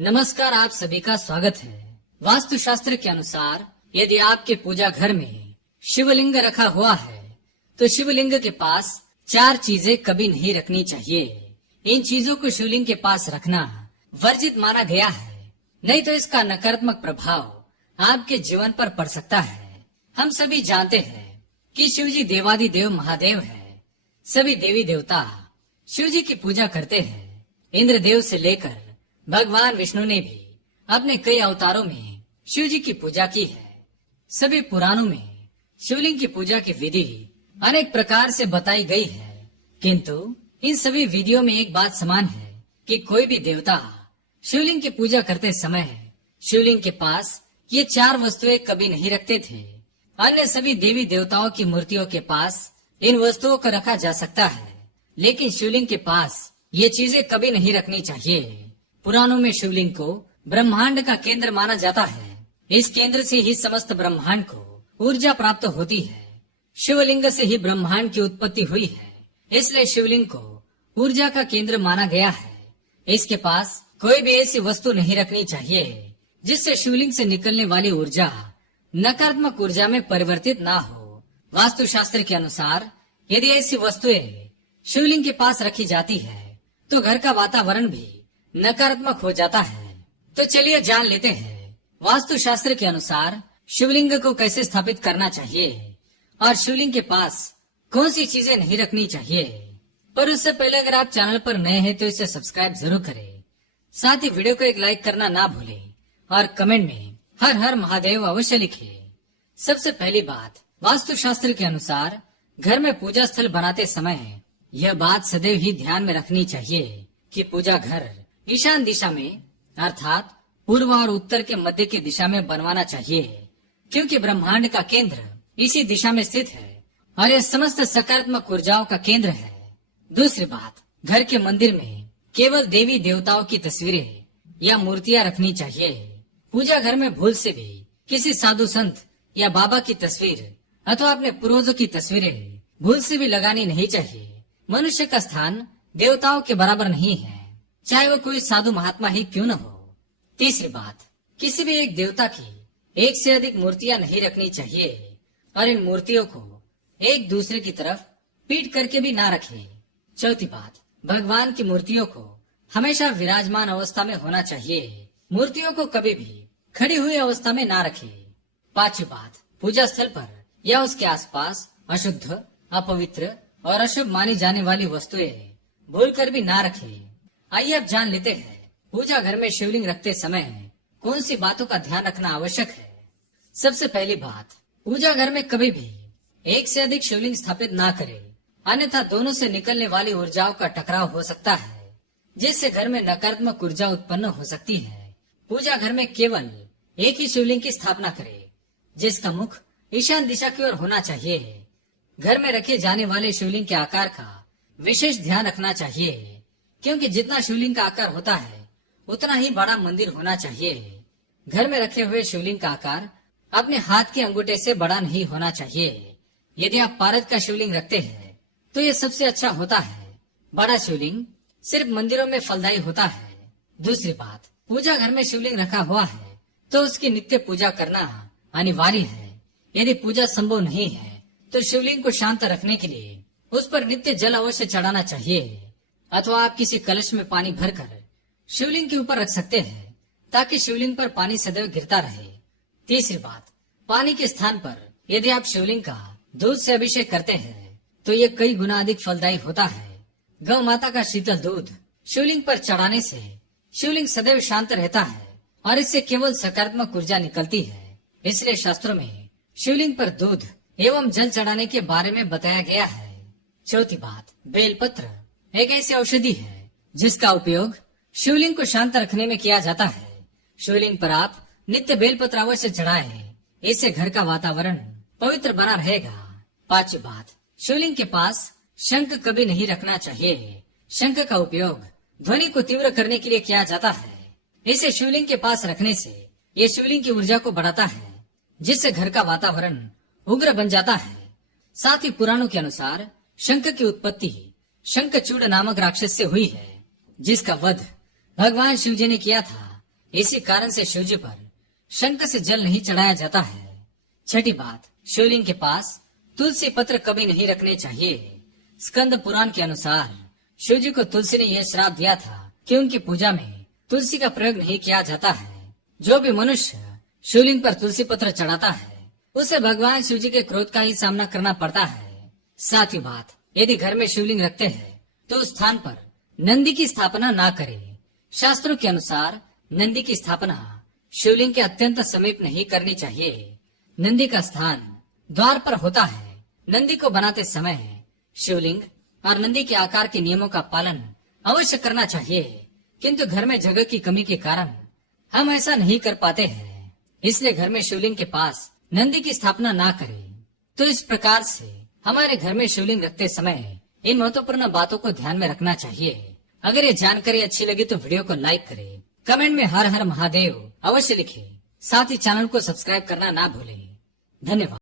नमस्कार, आप सभी का स्वागत है। वास्तु शास्त्र के अनुसार यदि आपके पूजा घर में शिवलिंग रखा हुआ है तो शिवलिंग के पास 4 चीजें कभी नहीं रखनी चाहिए। इन चीजों को शिवलिंग के पास रखना वर्जित माना गया है, नहीं तो इसका नकारात्मक प्रभाव आपके जीवन पर पड़ सकता है। हम सभी जानते हैं कि शिव जी देवादिदेव महादेव है। सभी देवी देवता शिव जी की पूजा करते हैं। इंद्रदेव से लेकर भगवान विष्णु ने भी अपने कई अवतारों में शिव जी की पूजा की है। सभी पुराणों में शिवलिंग की पूजा की विधि अनेक प्रकार से बताई गई है, किंतु इन सभी विधियों में एक बात समान है कि कोई भी देवता शिवलिंग की पूजा करते समय शिवलिंग के पास ये 4 वस्तुएं कभी नहीं रखते थे। अन्य सभी देवी देवताओं की मूर्तियों के पास इन वस्तुओं को रखा जा सकता है, लेकिन शिवलिंग के पास ये चीजें कभी नहीं रखनी चाहिए। पुराणों में शिवलिंग को ब्रह्मांड का केंद्र माना जाता है। इस केंद्र से ही समस्त ब्रह्मांड को ऊर्जा प्राप्त होती है। शिवलिंग से ही ब्रह्मांड की उत्पत्ति हुई है, इसलिए शिवलिंग को ऊर्जा का केंद्र माना गया है। इसके पास कोई भी ऐसी वस्तु नहीं रखनी चाहिए जिससे शिवलिंग से निकलने वाली ऊर्जा नकारात्मक ऊर्जा में परिवर्तित ना हो। वास्तु शास्त्र के अनुसार यदि ऐसी वस्तुएं शिवलिंग के पास रखी जाती है तो घर का वातावरण भी नकारात्मक हो जाता है। तो चलिए जान लेते हैं वास्तु शास्त्र के अनुसार शिवलिंग को कैसे स्थापित करना चाहिए और शिवलिंग के पास कौन सी चीजें नहीं रखनी चाहिए। पर उससे पहले अगर आप चैनल पर नए हैं तो इसे सब्सक्राइब जरूर करें। साथ ही वीडियो को एक लाइक करना ना भूलें और कमेंट में हर हर महादेव अवश्य लिखें। सबसे पहली बात, वास्तु शास्त्र के अनुसार घर में पूजा स्थल बनाते समय यह बात सदैव ही ध्यान में रखनी चाहिए कि पूजा घर ईशान दिशा में अर्थात पूर्व और उत्तर के मध्य की दिशा में बनवाना चाहिए, क्योंकि ब्रह्मांड का केंद्र इसी दिशा में स्थित है और यह समस्त सकारात्मक ऊर्जाओं का केंद्र है। दूसरी बात, घर के मंदिर में केवल देवी देवताओं की तस्वीरें या मूर्तियां रखनी चाहिए। पूजा घर में भूल से भी किसी साधु संत या बाबा की तस्वीर अथवा अपने पूर्वजों की तस्वीरें भूल से भी लगानी नहीं चाहिए। मनुष्य का स्थान देवताओं के बराबर नहीं है, चाहे वो कोई साधु महात्मा ही क्यों न हो। तीसरी बात, किसी भी एक देवता की एक से अधिक मूर्तियां नहीं रखनी चाहिए और इन मूर्तियों को एक दूसरे की तरफ पीट करके भी ना रखें। चौथी बात, भगवान की मूर्तियों को हमेशा विराजमान अवस्था में होना चाहिए। मूर्तियों को कभी भी खड़ी हुई अवस्था में ना रखें। पांचवी बात, पूजा स्थल पर या उसके आसपास अशुद्ध, अपवित्र और अशुभ मानी जाने वाली वस्तुएं भूल कर भी ना रखें। आइए अब जान लेते हैं पूजा घर में शिवलिंग रखते समय कौन सी बातों का ध्यान रखना आवश्यक है। सबसे पहली बात, पूजा घर में कभी भी एक से अधिक शिवलिंग स्थापित ना करें, अन्यथा दोनों से निकलने वाली ऊर्जाओं का टकराव हो सकता है, जिससे घर में नकारात्मक ऊर्जा उत्पन्न हो सकती है। पूजा घर में केवल एक ही शिवलिंग की स्थापना करें, जिसका मुख ईशान दिशा की ओर होना चाहिए। घर में रखे जाने वाले शिवलिंग के आकार का विशेष ध्यान रखना चाहिए, क्योंकि जितना शिवलिंग का आकार होता है उतना ही बड़ा मंदिर होना चाहिए। घर में रखे हुए शिवलिंग का आकार अपने हाथ के अंगूठे से बड़ा नहीं होना चाहिए। यदि आप पारद का शिवलिंग रखते हैं तो ये सबसे अच्छा होता है। बड़ा शिवलिंग सिर्फ मंदिरों में फलदायी होता है। दूसरी बात, पूजा घर में शिवलिंग रखा हुआ है तो उसकी नित्य पूजा करना अनिवार्य है। यदि पूजा संभव नहीं है तो शिवलिंग को शांत रखने के लिए उस पर नित्य जल अवश्य चढ़ाना चाहिए, अथवा आप किसी कलश में पानी भरकर शिवलिंग के ऊपर रख सकते हैं ताकि शिवलिंग पर पानी सदैव गिरता रहे। तीसरी बात, पानी के स्थान पर यदि आप शिवलिंग का दूध से अभिषेक करते हैं तो ये कई गुना अधिक फलदायी होता है। गौ माता का शीतल दूध शिवलिंग पर चढ़ाने से शिवलिंग सदैव शांत रहता है और इससे केवल सकारात्मक ऊर्जा निकलती है। इसलिए शास्त्रों में शिवलिंग पर दूध एवं जल चढ़ाने के बारे में बताया गया है। चौथी बात, बेलपत्र एक ऐसी औषधि है जिसका उपयोग शिवलिंग को शांत रखने में किया जाता है। शिवलिंग पर आप नित्य बेलपत्र अवश्य चढ़ाएं, इससे घर का वातावरण पवित्र बना रहेगा। पांचवी बात, शिवलिंग के पास शंख कभी नहीं रखना चाहिए। शंख का उपयोग ध्वनि को तीव्र करने के लिए किया जाता है। इसे शिवलिंग के पास रखने से ये शिवलिंग की ऊर्जा को बढ़ाता है, जिससे घर का वातावरण उग्र बन जाता है। साथ ही पुराणों के अनुसार शंख की उत्पत्ति शंखचूड़ नामक राक्षस से हुई है, जिसका वध भगवान शिव जी ने किया था। इसी कारण से शिव जी पर शंख से जल नहीं चढ़ाया जाता है। छठी बात, शिवलिंग के पास तुलसी पत्र कभी नहीं रखने चाहिए। स्कंद पुराण के अनुसार शिव जी को तुलसी ने यह श्राप दिया था कि उनकी पूजा में तुलसी का प्रयोग नहीं किया जाता है। जो भी मनुष्य शिवलिंग पर तुलसी पत्र चढ़ाता है उसे भगवान शिव जी के क्रोध का ही सामना करना पड़ता है। साथ ही बात, यदि घर में शिवलिंग रखते हैं तो उस स्थान पर नंदी की स्थापना ना करें। शास्त्रों के अनुसार नंदी की स्थापना शिवलिंग के अत्यंत समीप नहीं करनी चाहिए। नंदी का स्थान द्वार पर होता है। नंदी को बनाते समय शिवलिंग और नंदी के आकार के नियमों का पालन अवश्य करना चाहिए, किंतु घर में जगह की कमी के कारण हम ऐसा नहीं कर पाते हैं। इसलिए घर में शिवलिंग के पास नंदी की स्थापना ना करें। तो इस प्रकार से हमारे घर में शिवलिंग रखते समय इन महत्वपूर्ण बातों को ध्यान में रखना चाहिए। अगर ये जानकारी अच्छी लगी तो वीडियो को लाइक करें, कमेंट में हर हर महादेव अवश्य लिखें, साथ ही चैनल को सब्सक्राइब करना ना भूलें। धन्यवाद।